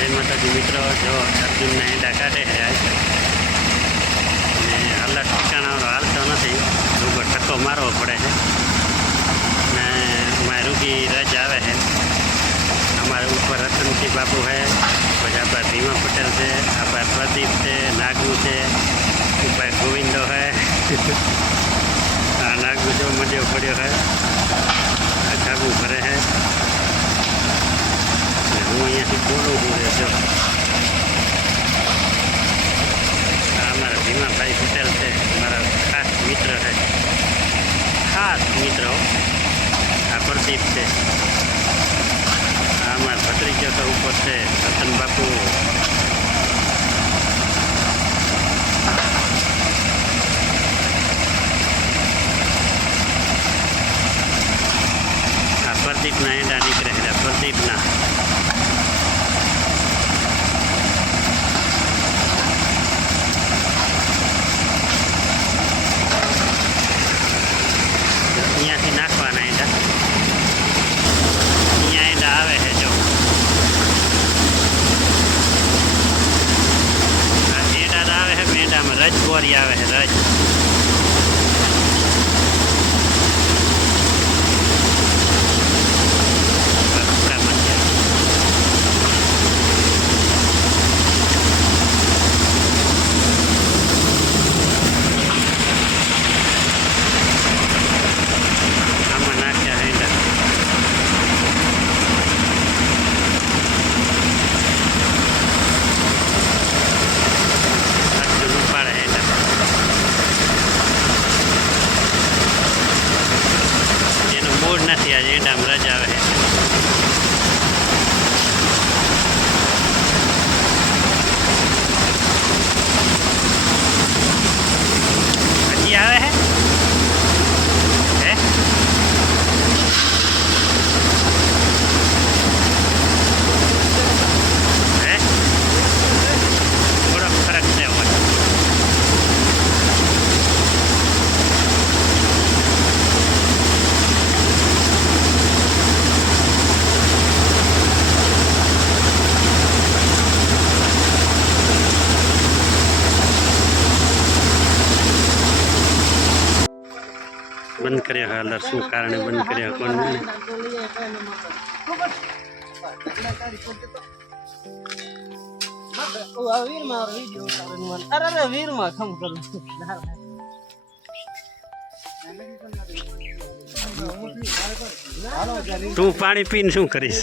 જય માતાજી મિત્રો, જો અર્જુનના ઈંડા કાઢે છે આજ ને અલગ ઠેકાણાનો હાલતો નથી, ઉપર ટકો મારવો પડે છે ને અમારે રૂગી રજ આવે છે। અમારે ઉપર રતનસિંહ બાપુ છે, પછી આપણા ભીમા પટેલ છે, આપણા પ્રદીપ છે, નાગુ છે, ઉપર ગોવિંદો છે। આ નાગુ જો મજો પડ્યો છે, આ ધાબુ ભરે છે। હું અહીંયાથી બોલું છું જો આ અમારા ભીમાભાઈ પટેલ છે, મારા ખાસ મિત્ર છે, ખાસ મિત્રો। આ પ્રદીપ છે, આ અમારા ભત્રીજો તો ઉપર છે રતન બાપુ। આ પ્રદીપના ઈંડા નીકળે છે, પ્રદીપના। અહીંયાથી નાખવાના ઈંડા, અહીંયા ઈંડા આવે છે જો ઈંડા તો આવે છે, ઈંડામાં રજ બોરી આવે છે, રજ। નથી આજે ઈંડામાં રજ આવે છે। હજી આવે છે હે હે થોડોક ફરક છે હોય। બંધ કર્યો હાલર, શું કારણે બંધ કર્યો કોણ જાણે। તું પાણી પીને શું કરીશ?